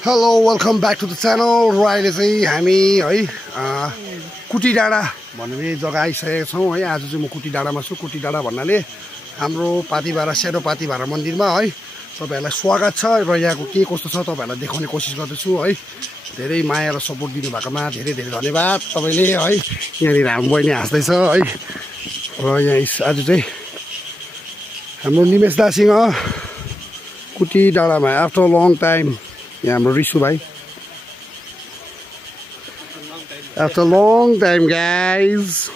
Hello welcome back to the channel. र अहिले चाहिँ हामी है कुटी डाँडा भन्ने जग्गा आइसकेका छौँ है। आज चाहिँ म कुटी डाँडामा छु। कुटी डाँडा भन्नाले हाम्रो पातिभारा सेरो पातिभारा मन्दिरमा है तपाईहरुलाई स्वागत छ र यहाँको के कस्तो छ तपाईहरुलाई देखाउने कोसिस गर्दैछु है। धेरै माया र सपोर्ट दिनुभएकोमा धेरै धेरै धन्यवाद तपाईले है। यहाँनिर हाम्रो बहिनी हाँस्दैछ है। र यहाँ आज चाहिँ हाम्रो निमेश दासिङ कुटी डाँडामा आफ्टर लङ टाइम यहाँ हाम्रो रिसु भाइ after long time guys.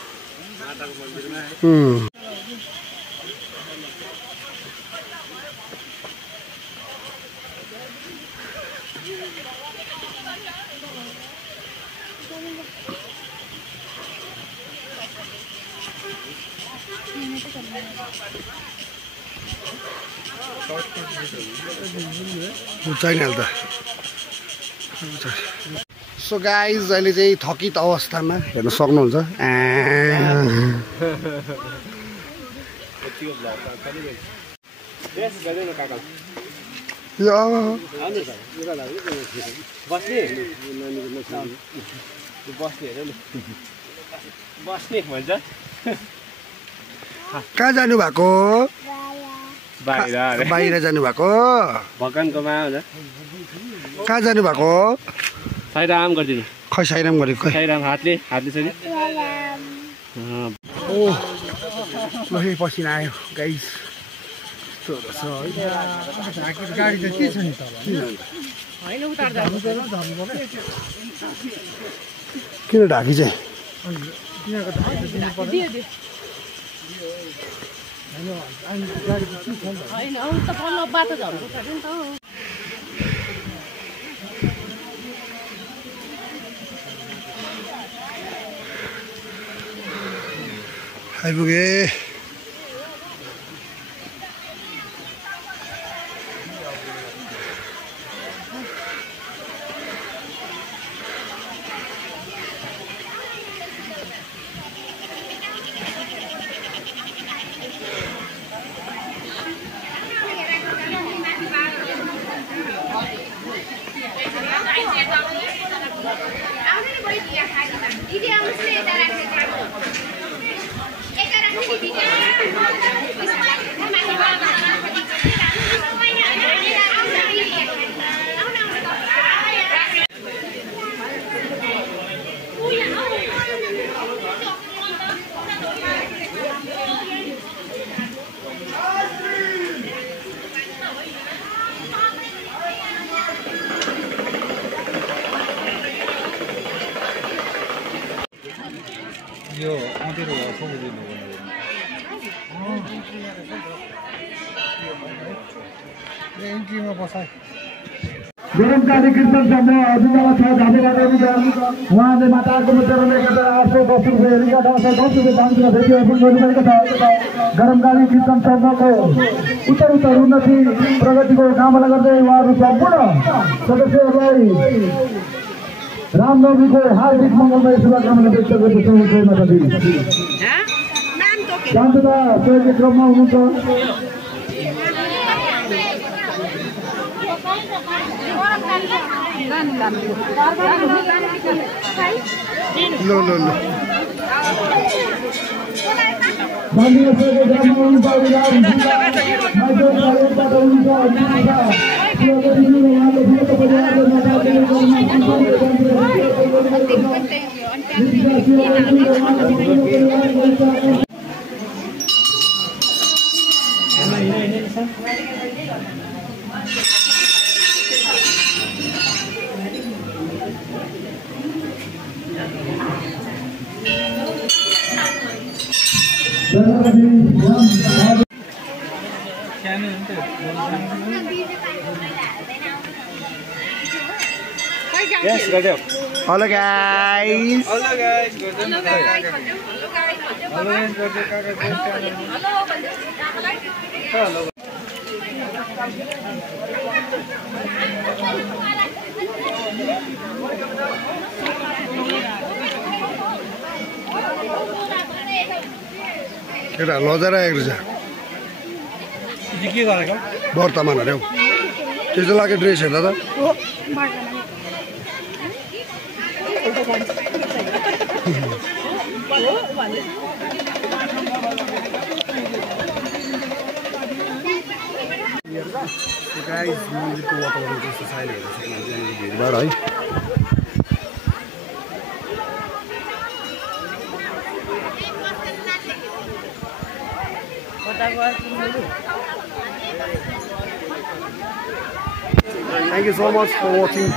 So guys अहिले चाहिँ थकित अवस्थामा हेर्न सक्नुहुन्छ। कहाँ जानु भएको? बाहिर जानु भएको? कहाँ जानु भएको? साइराम गरिदिनु। खै साइराम गरेको? साइराम हातले छ नि। ओ लहे पसिना आयो गाइस। गाडी त के छ नि त? हैन उतार्दा किन ढाकी चाहिँ? हैन अरु त बल्ल बाटो झर्नु पर्छ नि त। आइपुगे। यो अँधेरो समुद्रमा एन्ट्रीमा बसाए गरमकाली कीर्तन समूह हजुरबाबा छ झापेबाट उहाँले माताको मुद्दामा 1810 रुपियाँ रिकाठ 10 रुपियाँ दान भेटी अर्पण गर्नुभएको छ। गरमकाली कीर्तन समूहको उत्तर उन्नति प्रगतिको कामना गर्दै उहाँहरू सम्पूर्ण सदस्यहरूलाई रामनवमीको हार्दिक मङ्गलमय शुभकामना व्यक्त गर्दछौँ। शान्तता सहयोगी क्रममा हुनुहुन्छ। लो Yes, radio. Hello guys. Hello guys. Hello. केटा लजाइरहेको छ के गरेको वर्तमानहरु त्यस्तो लाग्यो ड्रेस हेर्दा त गाइस मन्दिरको वातावरण कस्तो छ अहिले हेर्न सक्नुहुन्छ यहाँनिर भिडभाड है Thank you so much for watching.